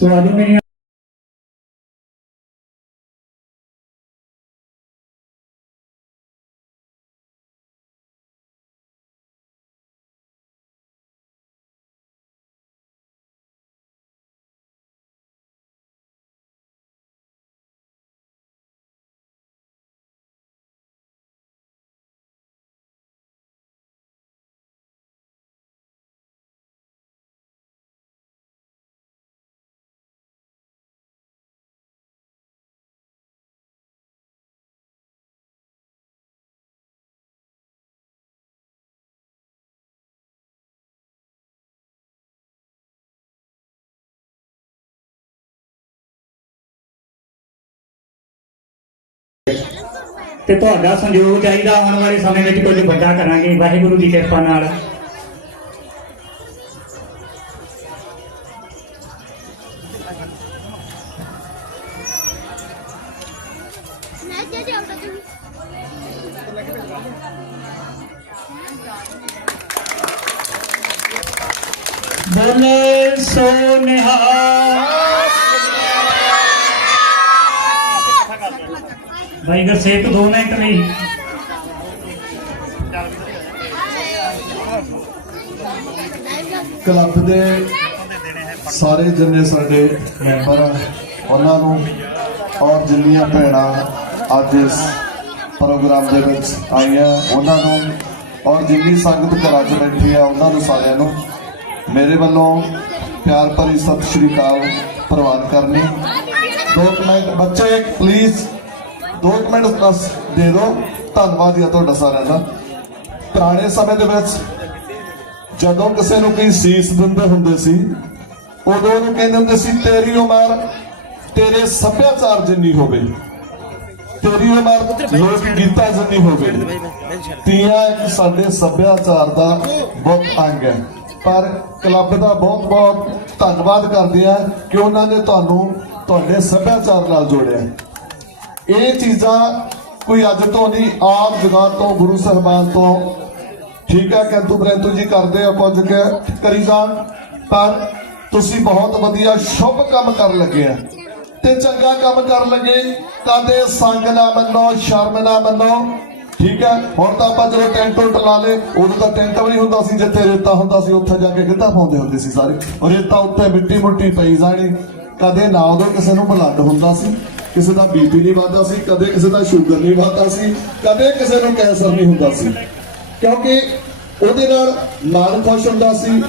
ਸੋ ਅੱਜ ਤੇ ਤੁਹਾਡਾ ਸੰਯੋਗ ਚਾਹੀਦਾ ਆਉਣ ਵਾਲੇ ਸਮੇਂ ਵਿੱਚ ਕੁਝ ਵੱਡਾ ਕਰਾਂਗੇ। ਵਾਹਿਗੁਰੂ ਦੀ ਕਿਰਪਾ ਨਾਲ। ਬੋਲੇ ਸੋ ਨਿਹਾਲ। ਭਾਈ ਗਾ ਸੇਕ ਦੋ ਮਿੰਟ ਲਈ ਕਲੱਬ ਦੇ ਸਾਰੇ ਜਿੰਨੇ ਸਾਡੇ ਮੈਂਬਰ ਉਹਨਾਂ ਨੂੰ ਔਰ ਜਿੰਨੀਆਂ ਭੈਣਾਂ ਅੱਜ ਇਸ ਪ੍ਰੋਗਰਾਮ ਦੇ ਵਿੱਚ ਆਈਆਂ, ਉਹਨਾਂ ਨੂੰ ਔਰ ਜਿੰਨੀ ਸੰਗਤ ਘਰਾਂ 'ਚ ਬੈਠੀ ਆ, ਉਹਨਾਂ ਨੂੰ ਸਾਰਿਆਂ ਨੂੰ ਮੇਰੇ ਵੱਲੋਂ ਪਿਆਰ ਭਰੀ ਸਤਿ ਸ਼੍ਰੀ ਅਕਾਲ ਪ੍ਰਵਾਨ ਕਰਨੀ। ਦੋ ਮਿੰਟ, ਬੱਚੇ ਪਲੀਜ਼ ਦੋ ਕੁ ਮਿੰਟ ਬਸ ਦੇ ਦਿਓ। ਧੰਨਵਾਦ ਜੀ ਤੁਹਾਡਾ ਸਾਰਿਆਂ ਦਾ। ਪੁਰਾਣੇ ਸਮੇਂ ਦੇ ਵਿੱਚ ਜਦੋਂ ਕਿਸੇ ਨੂੰ ਕੋਈ ਸੀਸ ਦਿੰਦੇ ਹੁੰਦੇ ਸੀ, ਉਦੋਂ ਉਹਨੂੰ ਕਹਿੰਦੇ ਹੁੰਦੇ ਸੀ, ਤੇਰੀ ਉਮਰ, ਤੇਰੇ ਸੱਭਿਆਚਾਰ ਜਿੰਨੀ ਹੋਵੇ, ਤੇਰੀ ਉਮਰ ਲੋਕ ਗੀਤਾਂ ਜਿੰਨੀ ਹੋਵੇ, ਤੀਆਂ ਇੱਕ ਸਾਡੇ ਸੱਭਿਆਚਾਰ ਦਾ ਬਹੁਤ ਅੰਗ ਹੈ। ਪਰ ਕਲੱਬ ਦਾ ਬਹੁਤ ਬਹੁਤ ਧੰਨਵਾਦ ਕਰਦੇ ਆ ਕਿ ਉਹਨਾਂ ਨੇ ਤੁਹਾਨੂੰ ਤੁਹਾਡੇ ਸੱਭਿਆਚਾਰ ਨਾਲ ਜੋੜਿਆ। ਇਹ ਚੀਜ਼ਾਂ ਕੋਈ ਅੱਜ ਤੋਂ ਨਹੀਂ, ਆਪ ਜਗਤ ਤੋਂ, ਗੁਰੂ ਸਾਹਿਬਾਨ ਤੋਂ ਠੀਕ ਹੈ, ਕੰਤੂ ਬ੍ਰੰਤੂ ਜੀ ਕਰਦੇ ਆ ਕੁਝ ਕੇ ਕਰੀ ਜਾਣ, ਪਰ ਤੁਸੀਂ ਬਹੁਤ ਵਧੀਆ ਸ਼ੁਭ ਕੰਮ ਕਰਨ ਲੱਗੇ ਆ। ਤੇ ਚੰਗਾ ਕੰਮ ਕਰਨ ਲੱਗੇ ਕਦੇ ਸੰਗ ਨਾ ਮੰਨੋ, ਸ਼ਰਮ ਨਾ ਮੰਨੋ, ਠੀਕ ਹੈ? ਹੁਣ ਤਾਂ ਆਪਾਂ ਜਦੋਂ ਟੈਂਟ ਟੁੰਟ ਲਾ ਲੇ ਉਦੋਂ ਤਾਂ ਟੈਂਟ ਵੀ ਨਹੀਂ ਹੁੰਦਾ ਸੀ, ਜਿੱਥੇ ਰੇਤਾ ਹੁੰਦਾ ਸੀ, ਉੱਥੇ ਜਾ ਕੇ ਗਿੱਧਾ ਪਾਉਂਦੇ ਹੁੰਦੇ ਸੀ ਸਾਰੇ। ਰੇਤਾ ਉੱਤੇ ਮਿੱਟੀ ਮੁੱਟੀ ਪਈ ਜਾਣੀ, ਕਦੇ ਨਾ ਉਦੋਂ ਕਿਸੇ ਨੂੰ ਬਲੱਡ ਹੁੰਦਾ ਸੀ। ਕਿਸੇ ਦਾ ਬੀਪੀ ਨਹੀਂ ਵੱਧਦਾ ਸੀ, ਕਦੇ ਕਿਸੇ ਦਾ ਸ਼ੂਗਰ ਨਹੀਂ ਵੱਧਦਾ ਸੀ, ਕਦੇ ਕਿਸੇ ਨੂੰ ਕੈਂਸਰ ਨਹੀਂ ਹੁੰਦਾ ਸੀ। ਕਿਉਂਕਿ ਉਹਦੇ ਨਾਲ ਮਨ ਖੁਸ਼ ਹੁੰਦਾ ਸੀ,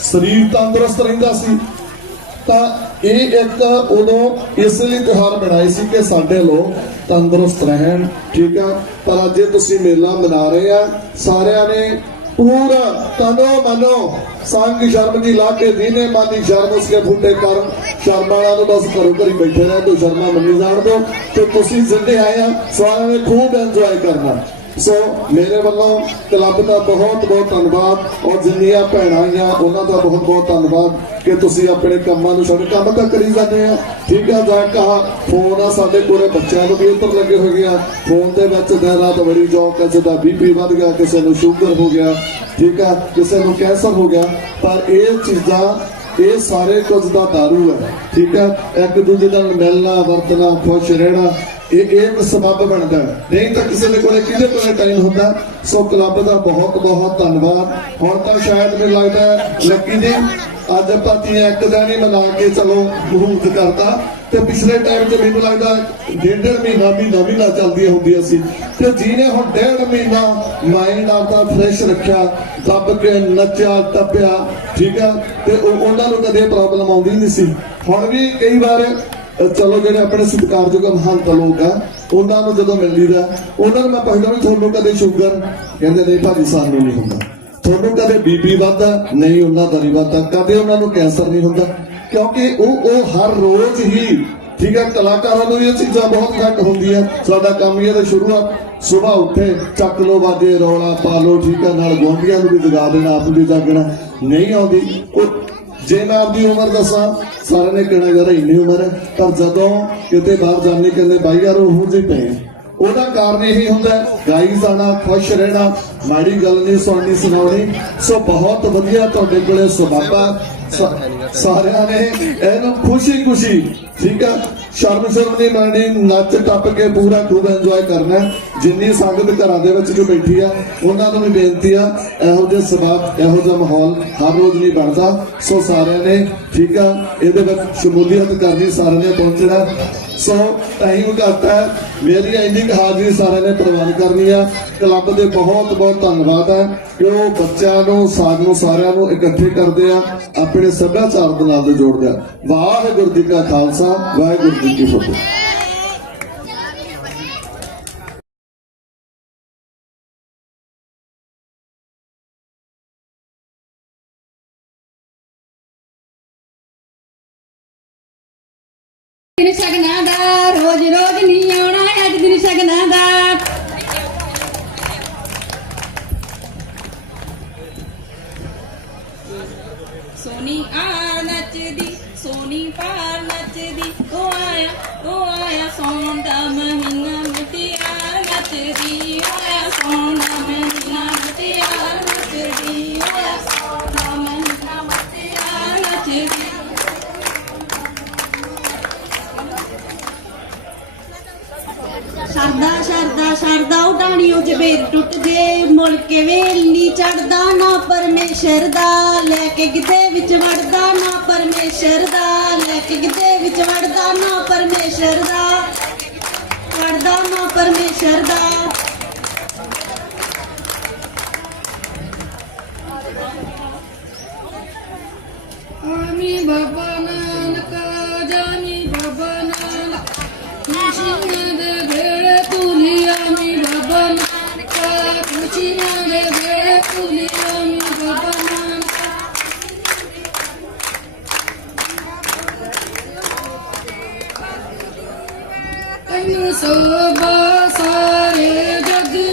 ਸਰੀਰ ਤੰਦਰੁਸਤ ਰਹਿੰਦਾ ਸੀ। ਤਾਂ ਇਹ ਇੱਕ ਉਦੋਂ ਇਸ ਲਈ ਤਿਉਹਾਰ ਬਣਾਏ ਸੀ ਕਿ ਸਾਡੇ ਲੋਕ ਤੰਦਰੁਸਤ ਰਹਿਣ, ਠੀਕ ਆ? ਪਰ ਅੱਜ ਤੁਸੀਂ ਮੇਲਾ ਮਨਾ ਰਹੇ ਆ, ਸਾਰਿਆਂ ਨੇ ਪੂਰਾ ਤਨੋ ਮਨੋ ਸੰਗ ਸ਼ਰਮ ਦੀ ਲਾ ਦੀਨੇ ਮਾਨੀ ਸ਼ਰਮ ਉਸਕੇ ਫੁੱਟੇ ਕਰਮ ਸ਼ਰਮ ਵਾਲਾ ਨੂੰ ਬਸ ਘਰੋਂ ਘਰੀ ਬੈਠੇ ਰਹਿ ਤੋ ਸ਼ਰਮਾ ਮੰਨੀ ਜਾਣ ਦੋ ਤੇ ਤੁਸੀਂ ਜ਼ਿੰਦੇ ਆਏ ਆ, ਸਾਰਿਆਂ ਨੇ ਖੂਬ ਇੰਜੋਏ ਕਰਨਾ। ਸੋ ਮੇਰੇ ਵੱਲੋਂ ਕਲੱਬ ਦਾ ਬਹੁਤ ਬਹੁਤ ਧੰਨਵਾਦ ਔਰ ਜਿੰਨੀਆਂ ਭੈਣਾਂ ਆਈਆਂ, ਉਹਨਾਂ ਦਾ ਬਹੁਤ ਬਹੁਤ ਧੰਨਵਾਦ ਕਿ ਤੁਸੀਂ ਆਪਣੇ ਕੰਮਾਂ ਨੂੰ ਸਾਡੇ ਕੰਮ ਤਾਂ ਕਰੀ ਜਾਂਦੇ ਆ। ਠੀਕ ਆ, ਜਾਂ ਕਹਾ ਫੋਨ ਆ, ਸਾਡੇ ਕੋਲੇ ਬੱਚਿਆਂ ਨੂੰ ਵੀ ਉੱਪਰ ਲੱਗੇ ਹੋਏ ਆ। ਫੋਨ ਦੇ ਵਿੱਚ ਦਿਨ ਰਾਤ ਬੜੀ ਜੌਬ ਕਿਸੇ ਦਾ ਬੀਪੀ ਵੱਧ ਗਿਆ, ਕਿਸੇ ਨੂੰ ਸ਼ੂਗਰ ਹੋ ਗਿਆ, ਠੀਕ ਆ, ਕਿਸੇ ਨੂੰ ਕੈਂਸਰ ਹੋ ਗਿਆ। ਪਰ ਇਹ ਚੀਜ਼ਾਂ, ਇਹ ਸਾਰੇ ਕੁਝ ਦਾ ਦਾਰੂ ਹੈ ਠੀਕ ਹੈ ਇੱਕ ਦੂਜੇ ਨਾਲ ਮਿਲਣਾ, ਵਰਤਣਾ, ਖੁਸ਼ ਰਹਿਣਾ ਇਹ ਇਹ ਸਬਬ ਬਣਦਾ ਨਹੀਂ ਤਾਂ ਕਿਸੇ ਦੇ ਕੋਲੇ ਕਿਹਦੇ ਕੋਲੇ ਟਾਈਮ ਹੁੰਦਾ? ਸੋ ਕਲੱਬ ਦਾ ਬਹੁਤ ਬਹੁਤ ਧੰਨਵਾਦ। ਹੁਣ ਤਾਂ ਸ਼ਾਇਦ ਮੈਨੂੰ ਲੱਗਦਾ ਲੱਕੀ ਨੇ ਅੱਜ ਆਪਾਂ ਤੀਆਂ ਇੱਕ ਦਿਨ ਹੀ ਮਨਾ ਕੇ ਚਲੋ ਮਹੂਰਤ ਕਰਤਾ। ਤੇ ਪਿਛਲੇ ਟਾਈਮ ਤੇ ਮੈਨੂੰ ਲੱਗਦਾ ਡੇਢ ਡੇਢ ਮਹੀਨਾ ਮਹੀਨਾ ਮਹੀਨਾ ਚੱਲਦੀਆਂ ਹੁੰਦੀਆਂ ਸੀ ਤੇ ਜਿਹਨੇ ਹੁਣ ਡੇਢ ਮਹੀਨਾ ਮਾਈਂਡ ਆਪਦਾ ਫਰੈਸ਼ ਰੱਖਿਆ, ਦੱਬ ਕੇ ਨੱਚਿਆ, ਟੱਪਿਆ, ਠੀਕ ਆ? ਤੇ ਉਹਨਾਂ ਨੂੰ ਕਦੇ ਪ੍ਰੋਬਲਮ ਆਉਂਦੀ ਨਹੀਂ ਸੀ। ਹੁਣ ਵੀ ਕਈ ਵਾਰ ਚਲੋ ਜਿਹੜੇ ਆਪਣੇ ਸਤਿਕਾਰਯੋਗ ਮਹੰਤ ਲੋਕ ਆ, ਉਹਨਾਂ ਨੂੰ ਜਦੋਂ ਮਿਲ ਉਹਨਾਂ ਨੂੰ ਮੈਂ ਪੁੱਛਦਾ ਵੀ ਤੁਹਾਨੂੰ ਕਦੇ ਸ਼ੂਗਰ? ਕਹਿੰਦੇ ਨਹੀਂ ਭਾਜੀ, ਸਾਨੂੰ ਨਹੀਂ ਹੁੰਦਾ। ਤੁਹਾਨੂੰ ਕਦੇ ਬੀਪੀ ਵੱਧਦਾ? ਨਹੀਂ, ਉਹਨਾਂ ਦਾ ਨਹੀਂ ਵੱਧਦਾ। ਕਦੇ ਉਹਨਾਂ ਨੂੰ ਕੈਂਸਰ ਨਹੀਂ ਹੁੰਦਾ। ਕਿਉਂਕਿ ਉਹ ਉਹ ਹਰ ਰੋਜ਼ ਹੀ, ਠੀਕ ਹੈ, ਕਲਾਕਾਰਾਂ ਨੂੰ ਇਹ ਚੀਜ਼ਾਂ ਬਹੁਤ ਘੱਟ ਹੁੰਦੀਆਂ। ਸਾਡਾ ਕੰਮ ਹੀ ਤਾਂ ਸ਼ੁਰੂਆਤ ਸਵੇਰ ਉੱਠੇ, ਚੱਕ ਲੋ ਬਾਜੇ ਰੌਲਾ ਪਾ ਲੋ ਠੀਕ ਹੈ, ਨਾਲ ਗੁਆਂਢੀਆਂ ਨੂੰ ਵੀ ਜਗਾ ਦੇਣਾ, ਆਪ ਵੀ ਜਾਗਣਾ। ਨਹੀਂ ਆਉਂਦੀ। ਉਹ ਜੇ ਮੈਂ ਆਪਦੀ ਉਮਰ ਦੱਸਾਂ ਸਾਰਿਆਂ ਨੇ ਕਹਿਣਾ ਯਾਰ ਇੰਨੀ ਉਮਰ ਹੈ ਪਰ ਜਦੋਂ ਕਿਤੇ ਬਾਹਰ ਜਾਂਦੇ ਕਹਿੰਦੇ ਬਾਈ ਯਾਰ ਉਹ ਜਿਹੇ ਪਏ ਉਹਦਾ ਕਾਰਨ ਇਹੀ ਹੁੰਦਾ ਹੈ, ਗਾਈ ਖੁਸ਼ ਰਹਿਣਾ ਮਾੜੀ ਗੱਲ ਨਹੀਂ ਸੁਣਨੀ ਸੁਣਾਉਣੀ। ਸੋ ਬਹੁਤ ਵਧੀਆ ਤੁਹਾਡੇ ਕੋਲੇ ਸੁਭਾਅ ਸਾਰਿਆਂ ਨੇ ਇਹਨੂੰ ਖੁਸ਼ੀ ਖੁਸ਼ੀ ਠੀਕ ਆ? ਸ਼ਰਮ ਸ਼ਰਮ ਨਹੀਂ ਮੰਨਣੀ ਨੱਚ ਟੱਪ ਕੇ ਪੂਰਾ ਖੂਬ ਇੰਜੋਏ ਕਰਨਾ ਜਿੰਨੀ ਸੰਗਤ ਘਰਾਂ ਦੇ ਵਿੱਚ ਜੋ ਬੈਠੀ ਆ, ਉਹਨਾਂ ਨੂੰ ਵੀ ਬੇਨਤੀ ਆ, ਇਹੋ ਜਿਹੇ ਸਬਬ ਇਹੋ ਜਿਹਾ ਮਾਹੌਲ ਹਰ ਰੋਜ਼ ਨਹੀਂ ਬਣਦਾ। ਸੋ ਸਾਰਿਆਂ ਨੇ ਠੀਕ ਆ, ਇਹਦੇ ਵਿੱਚ ਸ਼ਮੂਲੀਅਤ ਕਰਨੀ ਸਾਰਿਆਂ ਨੇ ਪਹੁੰਚਣਾ। ਸੋ ਟਾਈਮ ਘੱਟ ਹੈ, ਮੇਰੀ ਇੰਨੀ ਕੁ ਹਾਜ਼ਰੀ ਸਾਰਿਆਂ ਨੇ ਪ੍ਰਵਾਨ ਕਰਨੀ ਆ। ਕਲੱਬ ਦੇ ਬਹੁਤ ਬਹੁਤ ਧੰਨਵਾਦ ਹੈ ਕਿ ਉਹ ਬੱਚਿਆਂ ਨੂੰ, ਸਾਨੂੰ ਸਾਰਿਆਂ ਨੂੰ ਇਕੱਠੇ ਕਰਦੇ ਆ, ਆਪਣੇ ਸੱਭਿਆਚਾਰ ਦੇ ਨਾਲ ਜੋੜਦੇ ਆ। ਵਾਹਿਗੁਰੂ ਜੀ ਕਾ ਖਾਲਸਾ, ਵਾਹਿਗੁਰੂ ਜੀ ਕੀ ਫਤਿਹ। ਵੇਲ ਨਾ ਪਰਮੇਸ਼ਰ ਦਾ, ਲੈ ਕੇ ਕਿਤੇ ਵਿੱਚ ਵੜਦਾ ਨਾ ਪਰਮੇਸ਼ਰ ਦਾ, ਲੈ ਕੇ ਕਿਤੇ ਵਿੱਚ ਵੜਦਾ ਨਾ ਪਰਮੇਸ਼ਰ ਦਾ, ਵੜਦਾ ਨਾ ਪਰਮੇਸ਼ਰ ਦਾ। ਸੋਭਾ ਸਾਰੇ ਜਗ ਦੀ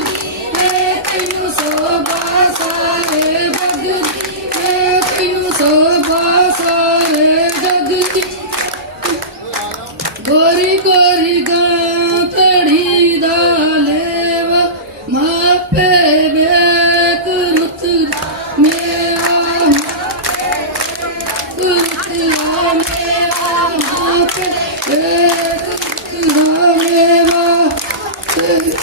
ਏ ਤੈਨੂੰ ਸੋਭਾ ਸਾਰੇ ਜਗ ਦੀ ਏ ਤੈਨੂੰ ਸੋਭਾ ਸਾਰੇ ਜਗ ਦੀ ਗੋਰੀ ਗੋਰੀ ਗਾਂ ਤੜੀ ਦਾ ਲੇਵ, ਮਾਪੇ ਵੇਕ ਰੁੱਤ ਮੇਰਾ ਰੁੱਤ ਮੇਰਾ, ਮਾਪੇ ਵੇਕ ਰੁੱਤ ਮੇਰਾ ਬੰਗਾ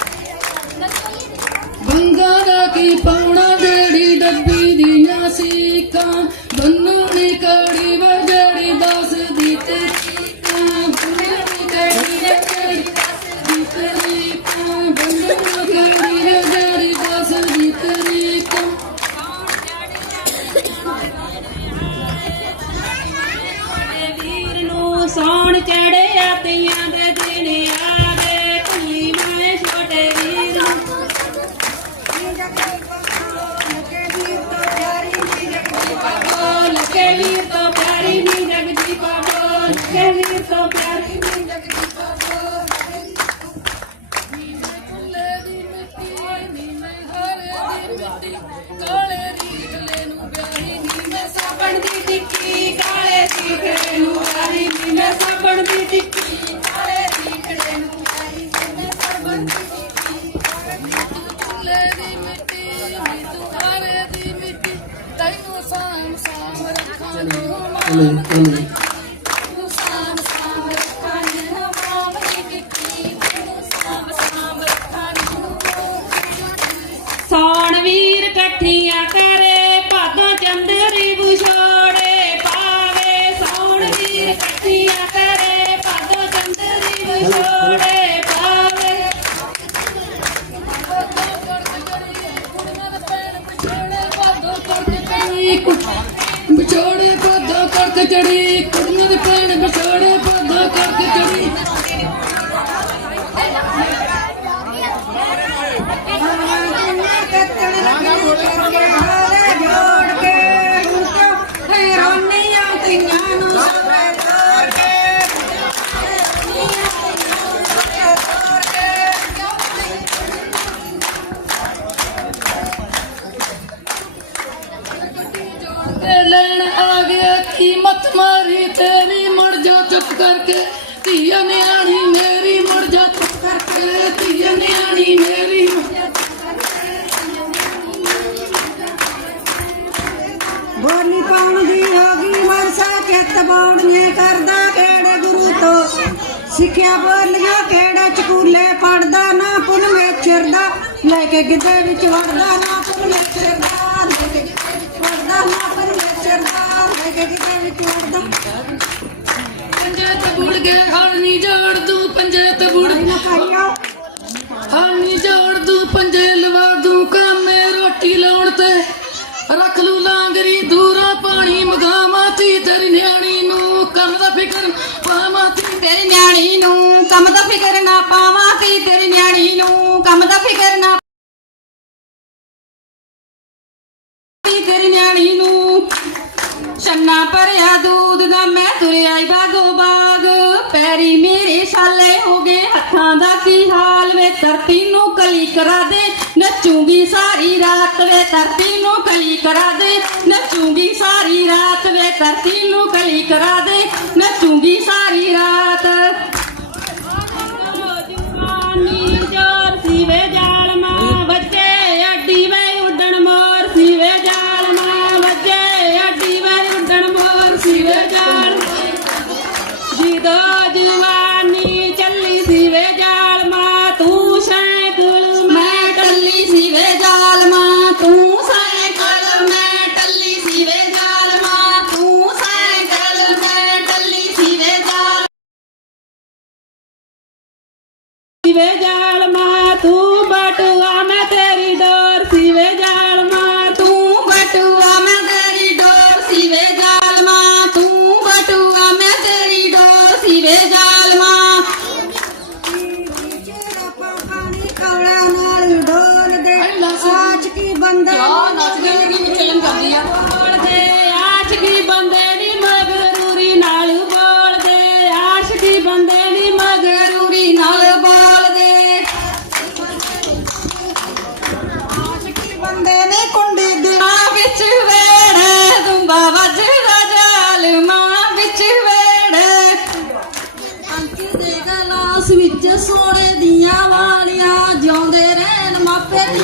ਨੂੰ ਮਾਂ ਸੌਣ ਵੀਰ ਇਕੱਠੀਆਂ Derek. ਕਰਕੇ ਧੀਆ ਨਿਆਣੀ ਮੇਰੀ ਮੜ ਜਾ ਚੁੱਪ ਕਰਕੇ, ਧੀਆ ਨਿਆਣੀ ਮੇਰੀ ਬੋਲੀ ਪਾਉਣ ਦੀ ਹੋ ਗਈ ਚਿੱਤ ਬੌੜੀਆਂ ਕਰਦਾ, ਕਿਹੜੇ ਗੁਰੂ ਤੋਂ ਸਿੱਖਿਆ ਬੋਲੀਆਂ, ਕਿਹੜੇ ਚਕੂਲੇ ਪੜਦਾ ਨਾ ਪੁਨ ਮੇਚਰ ਦਾ ਲੈ ਕੇ ਗਿੱਧੇ ਵਿੱਚ ਵੜਦਾ, ਨਾ ਪੁਨ ਮੇਚਰ ਦਾ ਲੈ ਕੇ ਗਿੱਧੇ ਵਿੱਚ ਵੜਦਾ, ਨਾ ਪੁਨ ਮੇਚਰ ਦਾ ਲੈ ਕੇ ਗਿੱਧੇ ਵਿੱਚ ਵੜਦਾ। ਬੁੜ ਗਏ ਹਲ ਨਹੀਂ ਜੋੜ ਦੂੰ ਪੰਜੇ ਤੇ ਬੁੜ ਜੋੜ ਦੂੰ ਪੰਜੇ ਲਵਾ ਦੂੰ ਕਾਮੇ ਰੋਟੀ ਲਾਉਣ ਤੇ। ਰੱਖ ਲੂ ਲਾਂਗਰੀ ਦੂਰਾ ਪਾਣੀ ਮਗਾਵਾਂ ਤੀ ਤੇਰੀ ਨਿਆਣੀ ਨੂੰ। ਕੰਮ ਦਾ ਫਿਕਰ ਪਾਵਾਂ ਤੀ ਤੇਰੀ ਨਿਆਣੀ ਨੂੰ। ਕੰਮ ਦਾ ਫਿਕਰ ਨਾ ਪਾਵਾਂ ਤੀ ਤੇਰੀ ਨਿਆਣੀ ਨੂੰ। ਕੰਮ ਦਾ ਫਿਕਰ ਨਾ ਤੇਰੀ ਨਿਆਣੀ ਨੂੰ। ਛੰਨਾ ਭਰਿਆ ਦੂਧ ਦਾ ਮੈਂ ਤੁਰਿਆ ਈ ਬਾਗੋ ਬਾਗ। ਪੈਰੀ ਮੇਰੇ ਛਾਲੇ ਹੋ ਗਏ ਹੱਥਾਂ ਦਾ ਕੀ ਹਾਲ ਵੇ? ਧਰਤੀ ਨੂੰ ਕਲੀ ਕਰਾ ਦੇ, ਨੱਚੂਗੀ ਸਾਰੀ ਰਾਤ ਵੇ। ਧਰਤੀ ਨੂੰ ਕਲੀ ਕਰਾ ਦੇ, ਨੱਚੂਗੀ ਸਾਰੀ ਰਾਤ ਵੇ। ਧਰਤੀ ਨੂੰ ਕਲੀ ਕਰਾ ਦੇ, ਨੱਚੂਗੀ ਸਾਰੀ ਰਾਤ। ਜਵਾਨੀ ਜੋਰ ਸੀਵੇ ਜਾਲ ਮਾਂ ਵੱਜੇ, ਅੱਡੀ ਵੇ ਉੱਡਣ ਮੋਰ ਸੀਵੇ ਜਾਲ ਮਾਂ ਵੱਜੇ, ਅੱਡੀ ਵੇ ਉੱਡਣ ਮੋਰ ਸੀਵੇ ਜਾਲ ਜਿਦੋ ਜਵਾਨੀ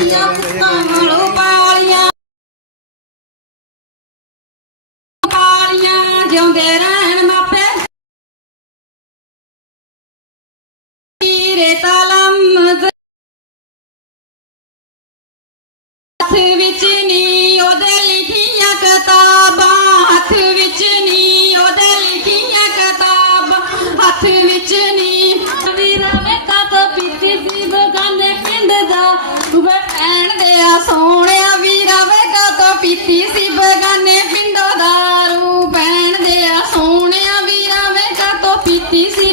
ਮਾਪੇ ਪੁੱਤਾਂ ਨਾਲੋਂ ਪਾਲੀਆਂ। ਪਾਲੀਆਂ ਜਿਉਂਦੇ ਰਹਿਣ ਮਾਪੇ। ਤੀਰੇ ਤਲਮ ਹੱਥ ਵਿੱਚ ਨੀ, ਉਹਦੇ ਲਿਖੀਆਂ ਕਿਤਾਬਾਂ ਹੱਥ ਵਿੱਚ ਨੀ, ਉਹਦੇ ਲਿਖੀਆਂ ਕਿਤਾਬਾਂ ਹੱਥ ਵਿੱਚ ਨੀ। ਪੀਤੀ ਸੀ ਬਗਾਨੇ ਪਿੰਡੋਂ ਦਾਰੂ ਭੈਣ ਦੇ ਆ ਸੋਹਣਿਆ ਵੀਰਾਂ ਵੇ ਕਤ ਪੀਤੀ ਸੀ